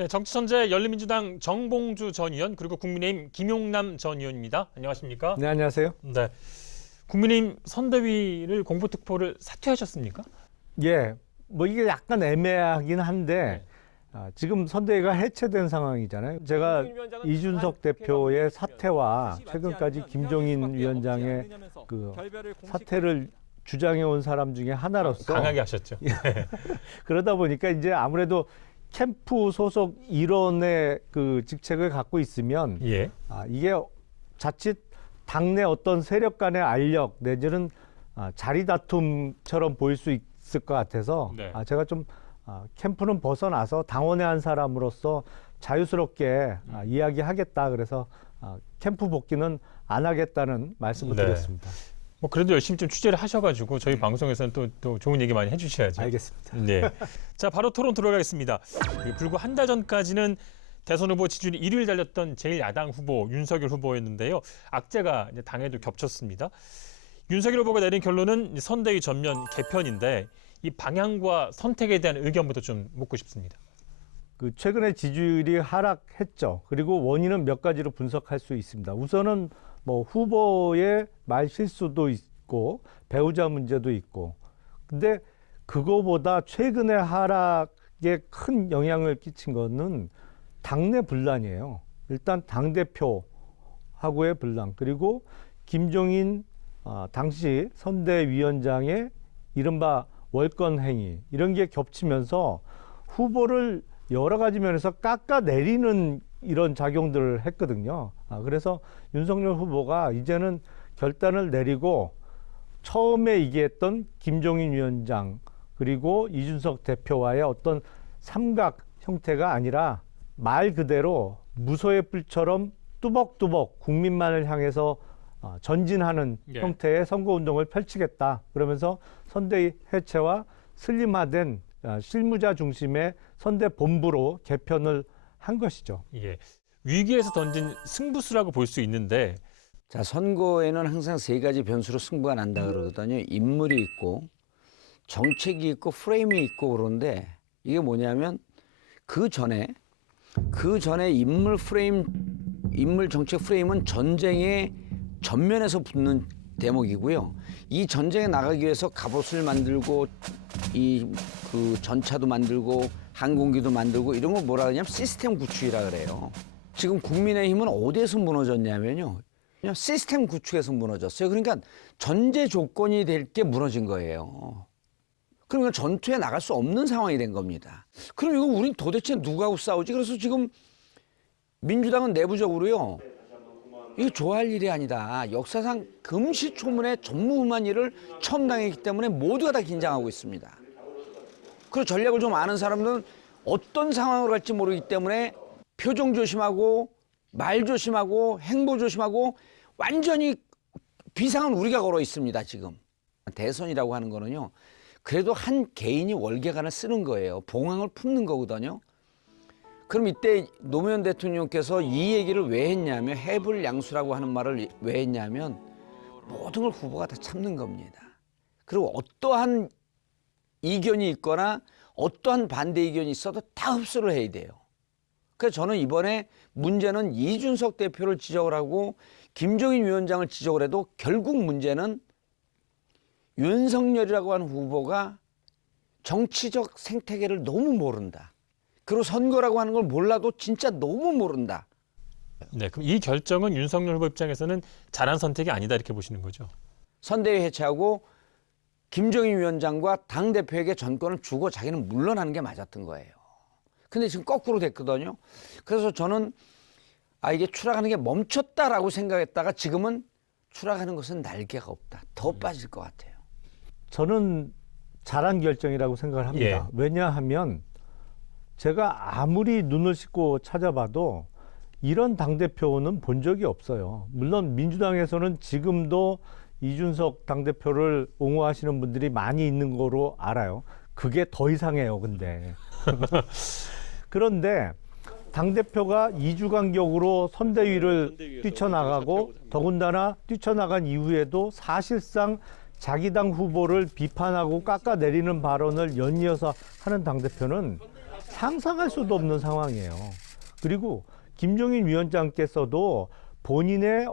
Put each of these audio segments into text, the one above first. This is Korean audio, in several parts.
네, 정치천재 열린민주당 정봉주 전 의원 그리고 국민의힘 김용남 전 의원입니다. 안녕하십니까? 네, 안녕하세요. 네, 국민의힘 선대위를 공보특보를 사퇴하셨습니까? 예, 뭐 이게 약간 애매하긴 한데 지금 선대위가 해체된 상황이잖아요. 제가 이준석 대표의 사퇴와 최근까지 김종인 위원장의 그 사퇴를 주장해온 사람 중에 하나로서 강하게 하셨죠. 그러다 보니까 이제 아무래도 캠프 소속 일원의 그 직책을 갖고 있으면 예. 이게 자칫 당내 어떤 세력 간의 알력 내지는 자리 다툼처럼 보일 수 있을 것 같아서 네. 제가 좀 캠프는 벗어나서 당원의 한 사람으로서 자유스럽게 이야기하겠다 그래서 캠프 복귀는 안 하겠다는 말씀을 네. 드렸습니다. 뭐 그래도 열심히 좀 취재를 하셔가지고 저희 방송에서는 또 좋은 얘기 많이 해주셔야죠. 알겠습니다. 네. 자, 바로 토론 들어가겠습니다. 불과 한 달 전까지는 대선 후보 지지율이 1위를 달렸던 제1야당 후보 윤석열 후보였는데요. 악재가 이제 당에도 겹쳤습니다. 윤석열 후보가 내린 결론은 선대위 전면 개편인데 이 방향과 선택에 대한 의견부터 좀 묻고 싶습니다. 그 최근에 지지율이 하락했죠. 그리고 원인은 몇 가지로 분석할 수 있습니다. 우선은 뭐 후보의 말 실수도 있고 배우자 문제도 있고 근데 그거보다 최근의 하락에 큰 영향을 끼친 거는 당내 분란이에요. 일단 당대표하고의 분란 그리고 김종인 당시 선대위원장의 이른바 월권 행위 이런 게 겹치면서 후보를 여러 가지 면에서 깎아내리는 이런 작용들을 했거든요. 그래서 윤석열 후보가 이제는 결단을 내리고 처음에 얘기했던 김종인 위원장 그리고 이준석 대표와의 어떤 삼각 형태가 아니라 말 그대로 무소의 뿔처럼 뚜벅뚜벅 국민만을 향해서 전진하는 예. 형태의 선거운동을 펼치겠다. 그러면서 선대위 해체와 슬림화된 실무자 중심의 선대본부로 개편을 한 것이죠. 예. 위기에서 던진 승부수라고 볼 수 있는데 자, 선거에는 항상 세 가지 변수로 승부가 난다 그러거든요. 인물이 있고 정책이 있고 프레임이 있고 그런데 이게 뭐냐면 그 전에 인물 정책 프레임은 전쟁의 전면에서 붙는 대목이고요. 이 전쟁에 나가기 위해서 갑옷을 만들고 그 전차도 만들고 항공기도 만들고 이런 걸 뭐라 그러냐면 시스템 구축이라 그래요. 지금 국민의힘은 어디에서 무너졌냐면요. 그냥 시스템 구축에서 무너졌어요. 그러니까 전제 조건이 될 게 무너진 거예요. 그러니까 전투에 나갈 수 없는 상황이 된 겁니다. 그럼 이거 우린 도대체 누구하고 싸우지? 그래서 지금 민주당은 내부적으로요. 이거 좋아할 일이 아니다. 역사상 금시초문의 전무후무한 일을 처음 당했기 때문에 모두가 다 긴장하고 있습니다. 그리고 전략을 좀 아는 사람들은 어떤 상황으로 갈지 모르기 때문에 표정 조심하고 말 조심하고 행보 조심하고 완전히 비상은 우리가 걸어 있습니다. 지금. 대선이라고 하는 거는요. 그래도 한 개인이 월계관을 쓰는 거예요. 봉황을 품는 거거든요. 그럼 이때 노무현 대통령께서 이 얘기를 왜 했냐면 해불양수라고 하는 말을 왜 했냐면 모든 걸 후보가 다 참는 겁니다. 그리고 어떠한 이견이 있거나 어떠한 반대 의견이 있어도 다 흡수를 해야 돼요. 그래서 저는 이번에 문제는 이준석 대표를 지적을 하고 김종인 위원장을 지적을 해도 결국 문제는 윤석열이라고 하는 후보가 정치적 생태계를 너무 모른다. 그리고 선거라고 하는 걸 몰라도 진짜 너무 모른다. 네, 그럼 이 결정은 윤석열 후보 입장에서는 잘한 선택이 아니다 이렇게 보시는 거죠. 선대위 해체하고 김종인 위원장과 당대표에게 전권을 주고 자기는 물러나는 게 맞았던 거예요. 근데 지금 거꾸로 됐거든요. 그래서 저는 이게 추락하는 게 멈췄다라고 생각했다가 지금은 추락하는 것은 날개가 없다. 더 빠질 것 같아요. 저는 잘한 결정이라고 생각을 합니다. 예. 왜냐하면 제가 아무리 눈을 씻고 찾아봐도 이런 당대표는 본 적이 없어요. 물론 민주당에서는 지금도 이준석 당대표를 옹호하시는 분들이 많이 있는 거로 알아요. 그게 더 이상해요, 근데. 그런데 당대표가 2주 간격으로 선대위를 뛰쳐나가고 더군다나 뛰쳐나간 이후에도 사실상 자기 당 후보를 비판하고 깎아내리는 발언을 연이어서 하는 당대표는 상상할 수도 없는 상황이에요. 그리고 김종인 위원장께서도 본인의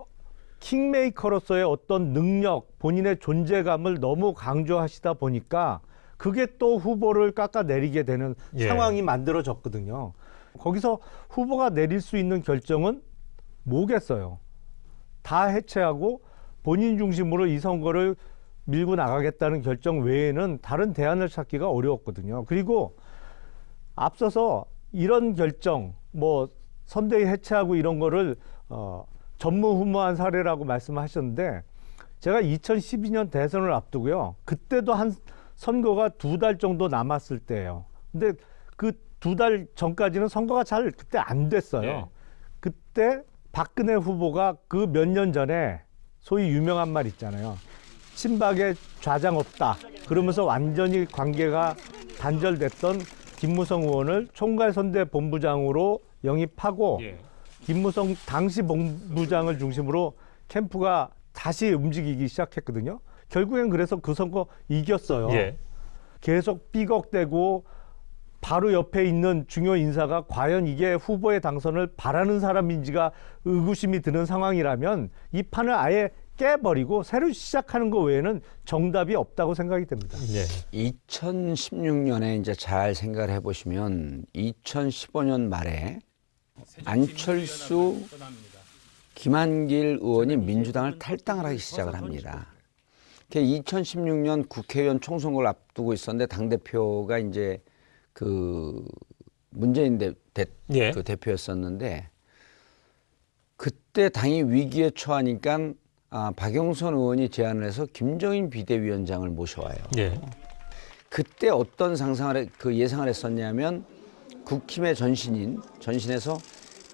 킹메이커로서의 어떤 능력, 본인의 존재감을 너무 강조하시다 보니까 그게 또 후보를 깎아내리게 되는 예. 상황이 만들어졌거든요. 거기서 후보가 내릴 수 있는 결정은 뭐겠어요? 다 해체하고 본인 중심으로 이 선거를 밀고 나가겠다는 결정 외에는 다른 대안을 찾기가 어려웠거든요. 그리고 앞서서 이런 결정, 뭐 선대위 해체하고 이런 거를 전무후무한 사례라고 말씀하셨는데, 제가 2012년 대선을 앞두고요. 그때도 한 선거가 2달 정도 남았을 때예요. 근데 그 2달 전까지는 선거가 잘 그때 안 됐어요. 네. 그때 박근혜 후보가 그 몇 년 전에 소위 유명한 말 있잖아요. 친박에 좌장 없다. 그러면서 완전히 관계가 단절됐던 김무성 의원을 총괄선대본부장으로 영입하고 예. 김무성 당시 본부장을 중심으로 캠프가 다시 움직이기 시작했거든요. 결국엔 그래서 그 선거 이겼어요. 예. 계속 삐걱대고 바로 옆에 있는 중요 인사가 과연 이게 후보의 당선을 바라는 사람인지가 의구심이 드는 상황이라면 이 판을 아예 깨버리고 새로 시작하는 것 외에는 정답이 없다고 생각이 됩니다. 예. 2016년에 이제 잘 생각을 해보시면 2015년 말에 안철수, 김한길 의원이 민주당을 탈당을 하기 시작을 합니다. 2016년 국회의원 총선거를 앞두고 있었는데 당대표가 이제 그 문재인 예. 그 대표였었는데, 그때 당이 위기에 처하니까 박영선 의원이 제안을 해서 김정인 비대위원장을 모셔와요. 예. 그때 어떤 예상을 했었냐면 국힘의 전신에서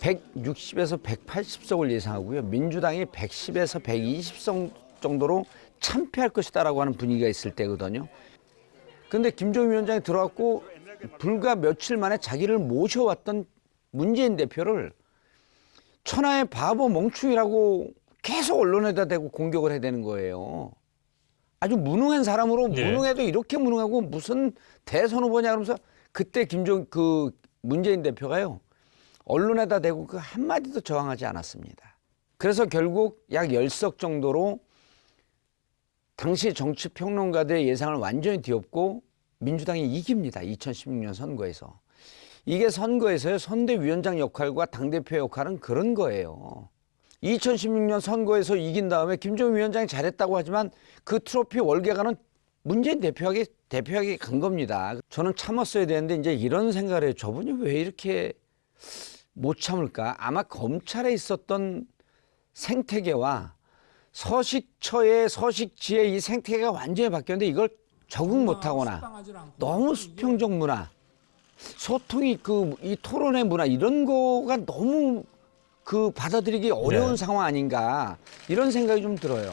160에서 180석을 예상하고요. 민주당이 110에서 120석 정도로 참패할 것이다라고 하는 분위기가 있을 때거든요. 그런데 김종인 위원장이 들어왔고 불과 며칠 만에 자기를 모셔왔던 문재인 대표를 천하의 바보 멍충이라고 계속 언론에다 대고 공격을 해야 되는 거예요. 아주 무능한 사람으로 네. 무능해도 이렇게 무능하고 무슨 대선 후보냐 그러면서 그때 문재인 대표가요. 언론에다 대고 그 한마디도 저항하지 않았습니다. 그래서 결국 약 10석 정도로 당시 정치평론가들의 예상을 완전히 뒤엎고 민주당이 이깁니다. 2016년 선거에서. 이게 선거에서요. 선대위원장 역할과 당대표 역할은 그런 거예요. 2016년 선거에서 이긴 다음에 김종인 위원장이 잘했다고 하지만 그 트로피 월계가는 문재인 대표에게 간 겁니다. 저는 참았어야 되는데 이제 이런 생각을 해요. 저분이 왜 이렇게 못 참을까? 아마 검찰에 있었던 생태계와 서식처의 서식지의 이 생태계가 완전히 바뀌었는데 이걸 적응 못하거나 너무 수평적 문화, 소통이 이 토론의 문화 이런 거가 너무 받아들이기 어려운 네. 상황 아닌가 이런 생각이 좀 들어요.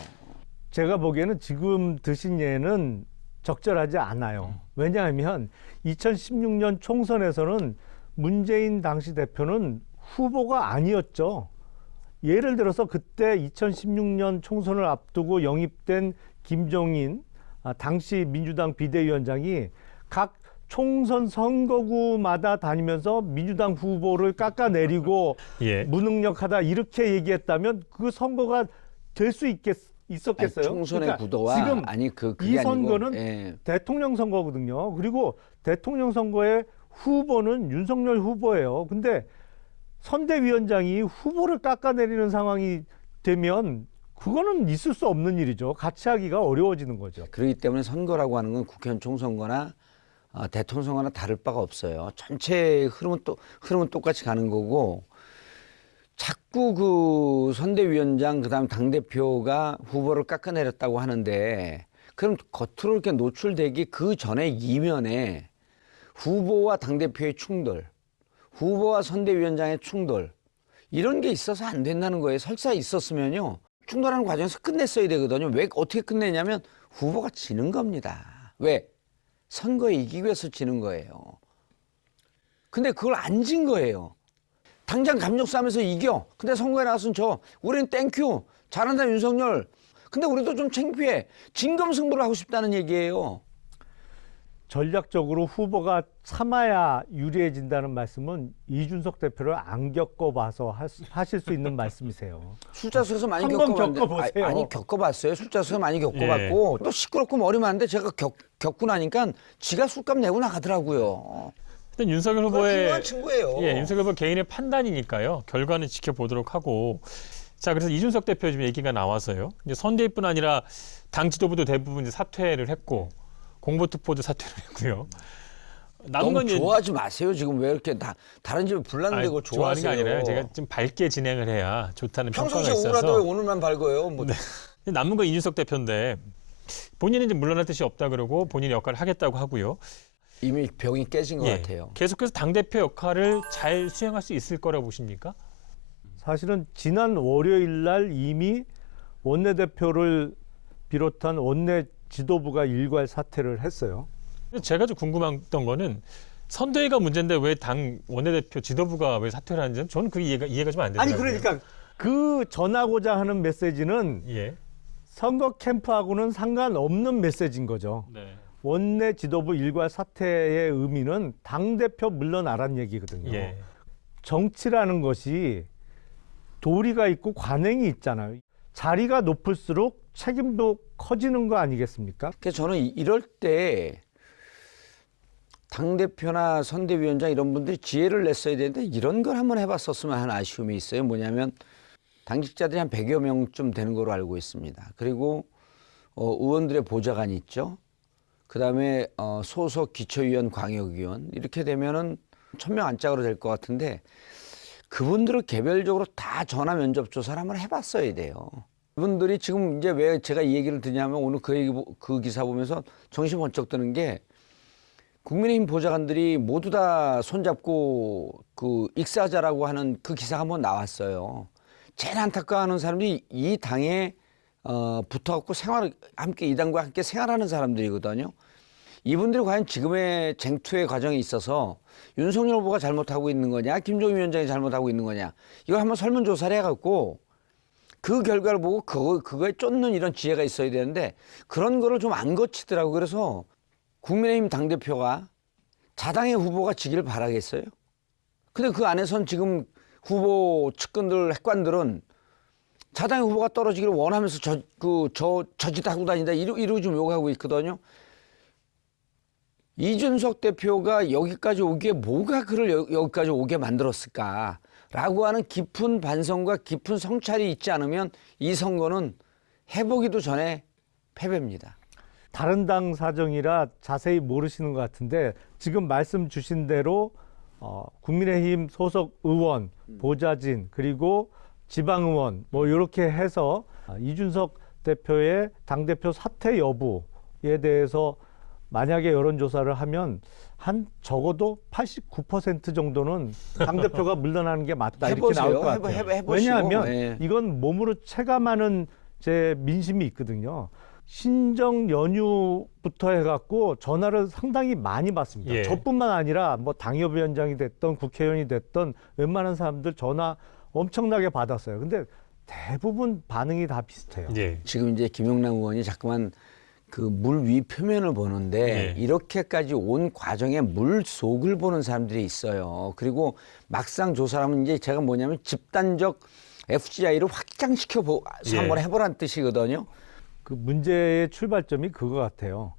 제가 보기에는 지금 드신 예는 적절하지 않아요. 왜냐하면 2016년 총선에서는 문재인 당시 대표는 후보가 아니었죠. 예를 들어서 그때 2016년 총선을 앞두고 영입된 김종인 당시 민주당 비대위원장이 각 총선 선거구마다 다니면서 민주당 후보를 깎아내리고 예. 무능력하다 이렇게 얘기했다면 그 선거가 될 수 있었겠어요? 총선의 그러니까 구도와 지금 그게 이 아니고, 선거는 예. 대통령 선거거든요. 그리고 대통령 선거의 후보는 윤석열 후보예요. 근데 선대위원장이 후보를 깎아내리는 상황이 되면 그거는 있을 수 없는 일이죠. 같이 하기가 어려워지는 거죠. 그렇기 때문에 선거라고 하는 건 국회의원 총선거나 대통령 선거나 다를 바가 없어요. 전체 흐름은 똑같이 가는 거고, 자꾸 그 선대위원장 그다음 당대표가 후보를 깎아내렸다고 하는데, 그럼 겉으로 이렇게 노출되기 그 전에 이면에 후보와 당대표의 충돌, 후보와 선대위원장의 충돌 이런 게 있어서 안 된다는 거예요. 설사 있었으면요. 충돌하는 과정에서 끝냈어야 되거든요. 왜 어떻게 끝내냐면 후보가 지는 겁니다. 왜? 선거에 이기기 위해서 지는 거예요. 근데 그걸 안 진 거예요. 당장 감정 싸움에서 이겨. 근데 선거에 나왔으면 우리는 땡큐. 잘한다 윤석열. 근데 우리도 좀 창피해. 진검승부를 하고 싶다는 얘기예요. 전략적으로 후보가 참아야 유리해진다는 말씀은 이준석 대표를 안 겪어봐서 하실 수 있는 말씀이세요. 술자석에서 많이 한번 겪어봤는데 겪어보세요. 아니 겪어봤어요. 술자석에서 많이 겪어봤고 또 시끄럽고 머리 많은데 제가 겪고 나니까 지가 술값 내고 나가더라고요. 일단 윤석열 그건 후보의 훌륭한 친구예요. 예, 윤석열 후보 개인의 판단이니까요. 결과는 지켜보도록 하고. 자, 그래서 이준석 대표 지금 얘기가 나와서요. 이제 선대위뿐 아니라 당 지도부도 대부분 이제 사퇴를 했고 공보특보도 사퇴를 했고요. 남은 너무 건 이제 좋아하지 마세요. 지금 왜 이렇게 다른 집에 불났는데 그걸 좋아하는 게 좋아하세요. 아니라요. 제가 좀 밝게 진행을 해야 좋다는 평가가 평상시에 우울하다 왜 있어서. 오늘만 밝아요? 뭐. 남은 건 이준석 대표인데 본인은 이제 물러날 뜻이 없다 그러고 본인의 역할을 하겠다고 하고요. 이미 병이 깨진 것 같아요. 계속해서 당대표 역할을 잘 수행할 수 있을 거라고 보십니까? 사실은 지난 월요일 날 이미 원내대표를 비롯한 원내 지도부가 일괄 사퇴를 했어요. 제가 좀 궁금했던 거는 선대위가 문제인데 왜 당 원내대표 지도부가 왜 사퇴를 하는지 저는 그게 이해가 좀 안 되더라고요. 아니 그러니까 그 전하고자 하는 메시지는 예. 선거 캠프하고는 상관없는 메시지인 거죠. 네. 원내 지도부 일괄 사퇴의 의미는 당대표 물러나란 얘기거든요. 예. 정치라는 것이 도리가 있고 관행이 있잖아요. 자리가 높을수록 책임도 커지는 거 아니겠습니까? 그래서 저는 이럴 때 당대표나 선대위원장 이런 분들이 지혜를 냈어야 되는데 이런 걸 한번 해봤었으면 하는 아쉬움이 있어요. 뭐냐면 당직자들이 한 100여 명쯤 되는 걸로 알고 있습니다. 그리고 의원들의 보좌관이 있죠. 그다음에 소속 기초위원, 광역위원 이렇게 되면은 1000명 안짝으로 될 것 같은데 그분들을 개별적으로 다 전화 면접 조사를 한번 해봤어야 돼요. 그분들이 지금 이제 왜 제가 이 얘기를 드냐면 오늘 그 기사 보면서 정신 번쩍 드는 게 국민의힘 보좌관들이 모두 다 손잡고 그 익사하자라고 하는 그 기사가 한번 나왔어요. 제일 안타까워하는 사람들이 이 당에 붙어갖고 함께 이 당과 함께 생활하는 사람들이거든요. 이분들이 과연 지금의 쟁투의 과정에 있어서 윤석열 후보가 잘못하고 있는 거냐, 김종인 위원장이 잘못하고 있는 거냐, 이걸 한번 설문조사를 해갖고 그 결과를 보고 그거에 쫓는 이런 지혜가 있어야 되는데 그런 거를 좀 안 거치더라고요. 그래서 국민의힘 당대표가 자당의 후보가 지기를 바라겠어요? 근데 그 안에선 지금 후보 측근들, 핵관들은 자당의 후보가 떨어지기를 원하면서 저짓 하고 다닌다 이러고 좀 욕하고 있거든요. 이준석 대표가 여기까지 오기에 뭐가 그를 여기까지 오게 만들었을까라고 하는 깊은 반성과 깊은 성찰이 있지 않으면 이 선거는 해보기도 전에 패배입니다. 다른 당 사정이라 자세히 모르시는 것 같은데 지금 말씀 주신 대로 국민의힘 소속 의원, 보좌진 그리고 지방의원 뭐 이렇게 해서 이준석 대표의 당대표 사퇴 여부에 대해서 만약에 여론조사를 하면 한 적어도 89% 정도는 당대표가 물러나는 게 맞다 이렇게 나올 것 같아요. 해보시고. 왜냐하면 네. 이건 몸으로 체감하는 제 민심이 있거든요. 신정 연휴부터 해갖고 전화를 상당히 많이 받습니다. 예. 저뿐만 아니라 뭐 당협위원장이 됐던 국회의원이 됐던 웬만한 사람들 전화 엄청나게 받았어요. 근데 대부분 반응이 다 비슷해요. 예. 지금 이제 김용남 의원이 자꾸만 그 물 위 표면을 보는데 예. 이렇게까지 온 과정에 물 속을 보는 사람들이 있어요. 그리고 막상 조사하면 이제 제가 뭐냐면 집단적 FGI를 확장시켜서 예. 한번 해보라는 뜻이거든요. 그 문제의 출발점이 그거 같아요.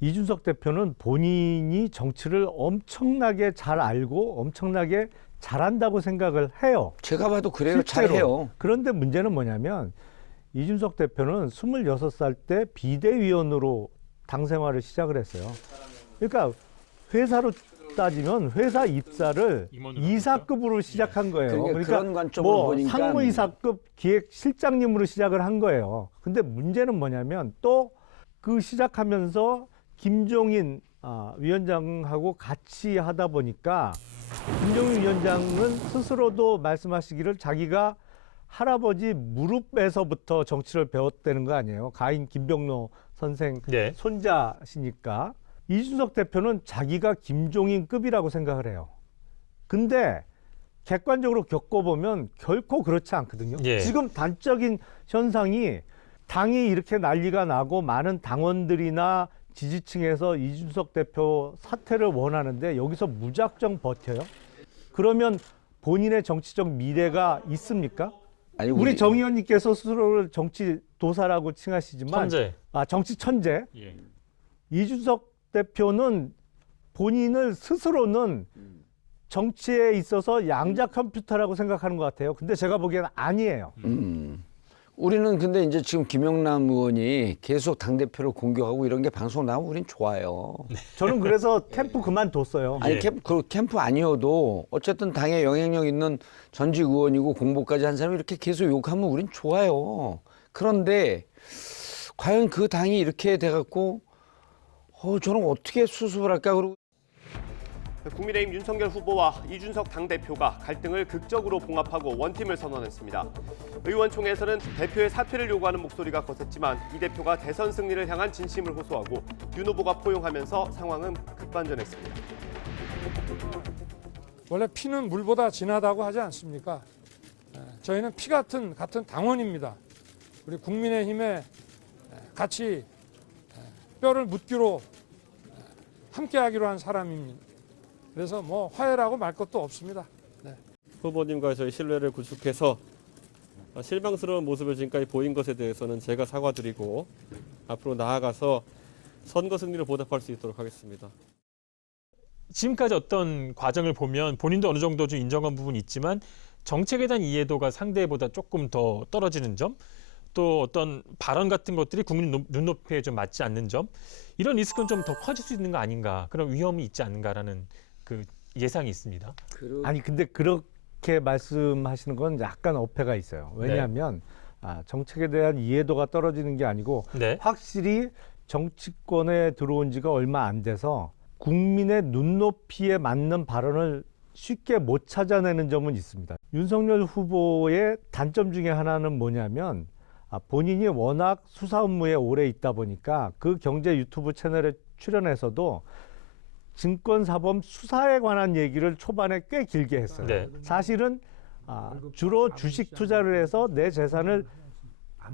이준석 대표는 본인이 정치를 엄청나게 잘 알고 엄청나게 잘한다고 생각을 해요. 제가 봐도 그래요. 실제로. 잘해요. 그런데 문제는 뭐냐면 이준석 대표는 26살 때 비대위원으로 당 생활을 시작을 했어요. 그러니까 회사로 따지면 회사 입사를 임원으로 이사급으로 시작한 거예요. 그러니까 그런 관점으로 뭐 보니까 상무이사급 기획실장님으로 시작을 한 거예요. 근데 문제는 뭐냐면 또 그 시작하면서 김종인 위원장하고 같이 하다 보니까 김종인 위원장은 스스로도 말씀하시기를 자기가 할아버지 무릎에서부터 정치를 배웠다는 거 아니에요. 가인 김병로 선생 네. 손자시니까. 이준석 대표는 자기가 김종인급이라고 생각을 해요. 근데 객관적으로 겪어보면 결코 그렇지 않거든요. 예. 지금 단적인 현상이 당이 이렇게 난리가 나고 많은 당원들이나 지지층에서 이준석 대표 사퇴를 원하는데 여기서 무작정 버텨요? 그러면 본인의 정치적 미래가 있습니까? 아니, 우리 정 의원님께서 스스로를 정치 도사라고 칭하시지만 천재. 정치 천재. 예. 이준석 대표는 본인을 스스로는 정치에 있어서 양자 컴퓨터라고 생각하는 것 같아요. 근데 제가 보기에는 아니에요. 우리는 근데 이제 지금 김영남 의원이 계속 당대표를 공격하고 이런 게 방송 나오면 우린 좋아요. 저는 그래서 캠프 그만뒀어요. 아니 예. 캠프 아니어도 어쨌든 당에 영향력 있는 전직 의원이고 공보까지 한 사람이 이렇게 계속 욕하면 우린 좋아요. 그런데 과연 그 당이 이렇게 돼갖고 저는 어떻게 수습을 할까 그러고 국민의힘 윤석열 후보와 이준석 당대표가 갈등을 극적으로 봉합하고 원팀을 선언했습니다. 의원총회에서는 대표의 사퇴를 요구하는 목소리가 거셌지만 이 대표가 대선 승리를 향한 진심을 호소하고 윤 후보가 포용하면서 상황은 급반전했습니다. 원래 피는 물보다 진하다고 하지 않습니까? 저희는 피 같은 당원입니다. 우리 국민의힘에 같이 뼈를 묻기로 함께하기로 한 사람입니다. 그래서 뭐 화해라고 말 것도 없습니다. 네. 후보님과 저희 신뢰를 구축해서 실망스러운 모습을 지금까지 보인 것에 대해서는 제가 사과드리고 앞으로 나아가서 선거 승리를 보답할 수 있도록 하겠습니다. 지금까지 어떤 과정을 보면 본인도 어느 정도 좀 인정한 부분이 있지만 정책에 대한 이해도가 상대보다 조금 더 떨어지는 점, 또 어떤 발언 같은 것들이 국민 눈높이에 좀 맞지 않는 점, 이런 리스크는 좀 더 커질 수 있는 거 아닌가, 그런 위험이 있지 않은가라는 그 예상이 있습니다. 아니 근데 그렇게 말씀하시는 건 약간 어폐가 있어요. 왜냐하면 정책에 대한 이해도가 떨어지는 게 아니고 네. 확실히 정치권에 들어온 지가 얼마 안 돼서 국민의 눈높이에 맞는 발언을 쉽게 못 찾아내는 점은 있습니다. 윤석열 후보의 단점 중에 하나는 뭐냐면 본인이 워낙 수사 업무에 오래 있다 보니까 그 경제 유튜브 채널에 출연해서도 증권사범 수사에 관한 얘기를 초반에 꽤 길게 했어요. 네. 사실은 주로 주식 투자를 해서 내 재산을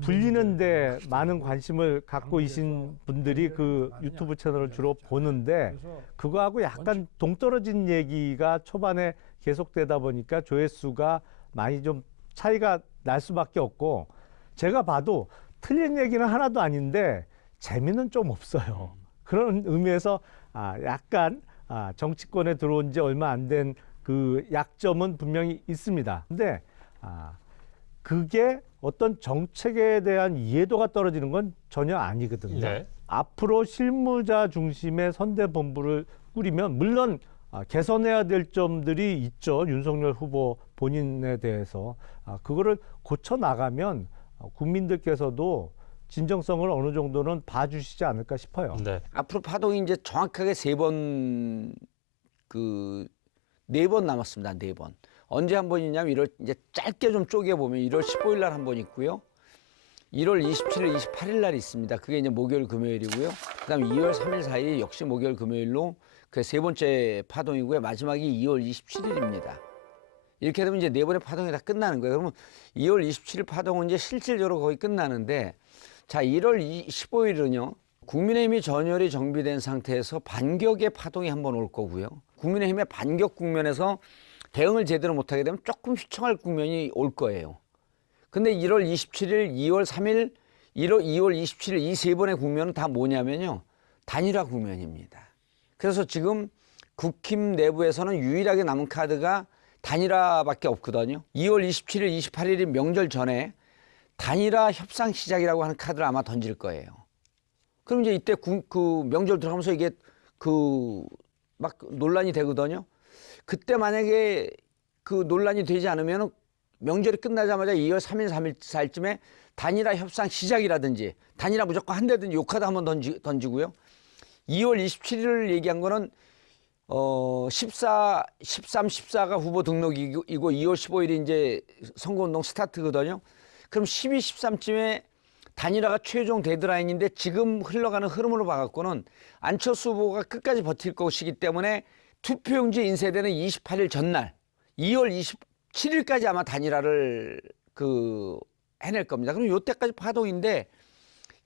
불리는 데 많은 관심을 갖고 계신 분들이 그 유튜브 채널을 주로 보는데 그거하고 약간 동떨어진 얘기가 초반에 계속되다 보니까 조회수가 많이 좀 차이가 날 수밖에 없고 제가 봐도 틀린 얘기는 하나도 아닌데 재미는 좀 없어요. 그런 의미에서 약간 정치권에 들어온 지 얼마 안 된 그 약점은 분명히 있습니다. 근데 그게 어떤 정책에 대한 이해도가 떨어지는 건 전혀 아니거든요. 네. 앞으로 실무자 중심의 선대본부를 꾸리면 물론 개선해야 될 점들이 있죠. 윤석열 후보 본인에 대해서 그거를 고쳐 나가면 국민들께서도 진정성을 어느 정도는 봐주시지 않을까 싶어요. 네. 앞으로 파동이 이제 정확하게 네 번 남았습니다. 4번. 언제 한 번이냐면 이제 짧게 좀 쪼개보면 1월 15일 날 한 번 있고요. 1월 27일, 28일 날 있습니다. 그게 이제 목요일, 금요일이고요. 그다음에 2월 3일, 4일 역시 목요일, 금요일로 그 세 번째 파동이고요. 마지막이 2월 27일입니다. 이렇게 되면 이제 4번의 파동이 다 끝나는 거예요. 그러면 2월 27일 파동은 이제 실질적으로 거의 끝나는데 자, 1월 15일은요. 국민의힘이 전열이 정비된 상태에서 반격의 파동이 한번 올 거고요. 국민의힘의 반격 국면에서 대응을 제대로 못하게 되면 조금 휘청할 국면이 올 거예요. 근데 1월 27일, 2월 3일, 2월 27일 이 세 번의 국면은 다 뭐냐면요. 단일화 국면입니다. 그래서 지금 국힘 내부에서는 유일하게 남은 카드가 단일화밖에 없거든요. 2월 27일, 28일이 명절 전에 단일화 협상 시작이라고 하는 카드를 아마 던질 거예요. 그럼 이제 이때 그 명절 들어가면서 이게 막 논란이 되거든요. 그때 만약에 그 논란이 되지 않으면 명절이 끝나자마자 2월 3일, 3일, 4일쯤에 단일화 협상 시작이라든지 단일화 무조건 한다든지 요 카드 한번 던지고요. 2월 27일을 얘기한 거는 13, 14가 후보 등록이고 2월 15일이 이제 선거운동 스타트거든요. 그럼 12, 13쯤에 단일화가 최종 데드라인인데 지금 흘러가는 흐름으로 봐갖고는 안철수 후보가 끝까지 버틸 것이기 때문에 투표용지 인쇄되는 28일 전날 2월 27일까지 아마 단일화를 해낼 겁니다. 그럼 이때까지 파동인데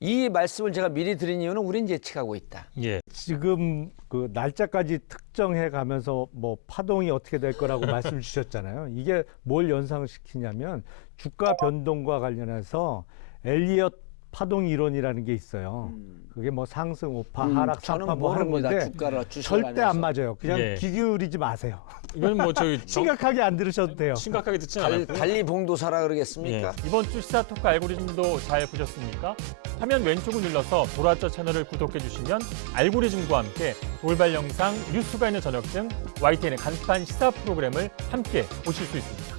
이 말씀을 제가 미리 드린 이유는 우린 예측하고 있다. 예. 지금 그 날짜까지 특정해 가면서 뭐 파동이 어떻게 될 거라고 말씀 주셨잖아요. 이게 뭘 연상시키냐면 주가 변동과 관련해서 엘리엇 파동 이론이라는 게 있어요. 그게 뭐 상승 5파, 하락 저는 3파 뭐 하는 모릅니다. 건데 주가라 주식을 절대 안 안 해서. 맞아요. 그냥 예. 귀 기울이지 마세요. 이건 뭐 저희 심각하게 안 들으셔도 돼요. 심각하게 듣지 않아요. 달리 봉도사라 그러겠습니까? 예. 이번 주 시사토크 알고리즘도 잘 보셨습니까? 화면 왼쪽을 눌러서 돌아왔자 채널을 구독해 주시면 알고리즘과 함께 돌발 영상, 뉴스가 있는 저녁 등 YTN의 간판 시사 프로그램을 함께 보실 수 있습니다.